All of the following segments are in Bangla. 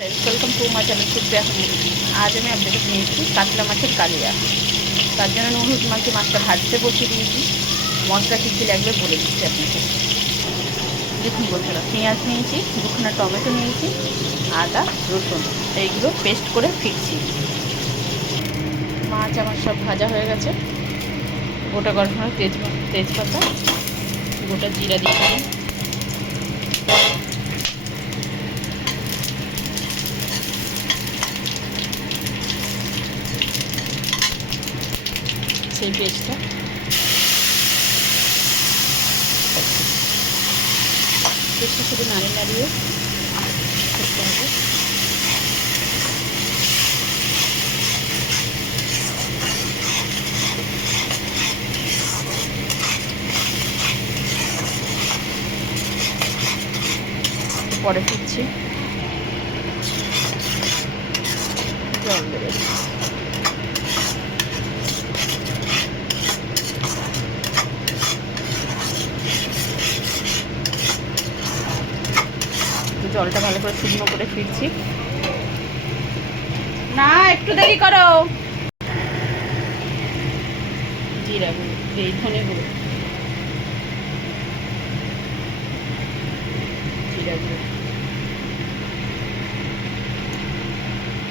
Welcome to my channel Supriya family. আজ আমি আপনাদের নিয়েছি কাতলা মাছের কালিয়া। তার জন্য নুন হলুদ মাখিয়ে মাছটা ভাজতে বসিয়ে দিয়েছি। মশলা কী কী লাগবে বলে দিচ্ছি আপনাকে। দেখুন বন্ধুরা, পেঁয়াজ নিয়েছি, দুখানা টমেটো নিয়েছি, আদা রসুন এইগুলো পেস্ট করে ফিরছি। মাছ আমার সব ভাজা হয়ে গেছে। গোটা গরম তেজপাতা, গোটা জিরা দিয়ে দিলাম, সেই পেস্টটা শুধু নাড়িয়ে করতে হবে। পরে ফিরছি, জল দেবে। জলটা ভালো করে শুকনো করে ফিরছি। না, একটু দেরি করো। জিরা গুঁড়ো, এই ধনে গুঁড়ো, জিরা গুঁড়ো,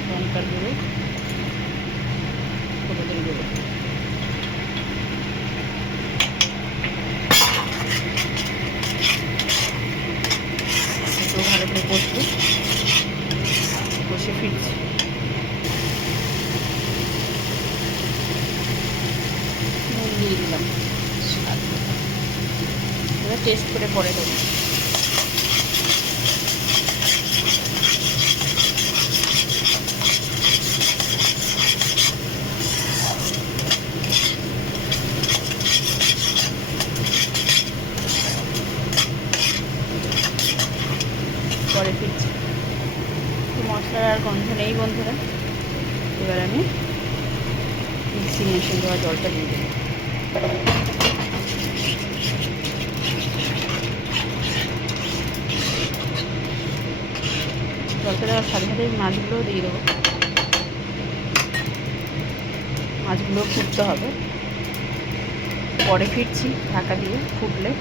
লঙ্কার গুঁড়ো, হলুদের গুঁড়ো, একটু ভালো করে কষে ফিরছি। নুন দিয়ে দিলাম, এবার টেস্ট করে পরে দেবো। পরে ফিরছি। মশলার আর গন্ধ নেই বন্ধুরা। এবার আমি মিক্সি মেশিন দেওয়া জলটা দিয়ে দেবো। জলটা দেওয়ার সাথে সাথে মাছগুলোও দিয়ে দেবো। মাছগুলো ফুটতে হবে। পরে ফিরছি ঢাকা দিয়ে, ফুটলে।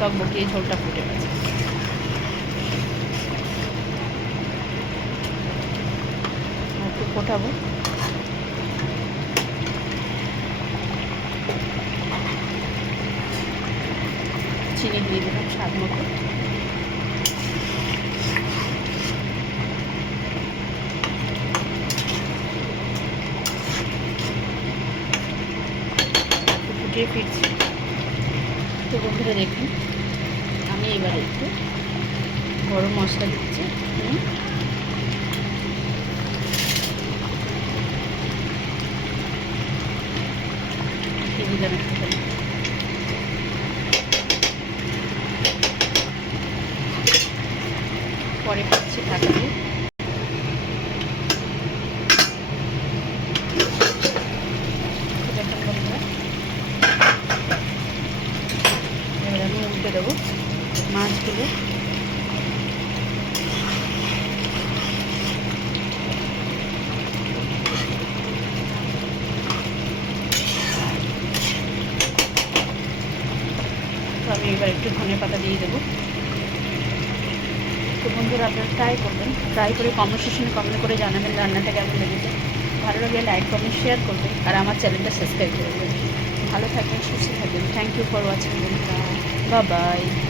টকবকিয়ে ঝোলটা ফুটে গেছে। একটু ফোটাবো। চিনি দিয়ে দিলাম স্বাদ মতো। ফুটিয়ে ফিরছি। তো বন্ধুরা দেখুন, আমি এবারে একটু গরম মশলা দিচ্ছি। দিলাম একটুখানি। পরে ফিরছি ঢাকা দিয়ে। দেখুন বন্ধুরা, এবার আমি উল্টে দেবো মাছগুলো। তো আমি এবার একটু ধনে পাতা দিয়ে দেবো। তো বন্ধুরা, আপনারা ট্রাই করবেন। ট্রাই করে কমেন্ট সেকশনে কমেন্ট করে জানাবেন রান্নাটা কেমন লেগেছে। ভালো লাগলে লাইক কমেন্ট শেয়ার করবেন আর আমার চ্যানেলটা সাবস্ক্রাইব করবেন। ভালো থাকবেন, সুস্থ থাকবেন। থ্যাংক ইউ ফর ওয়াচিং বন্ধুরা। Bye bye.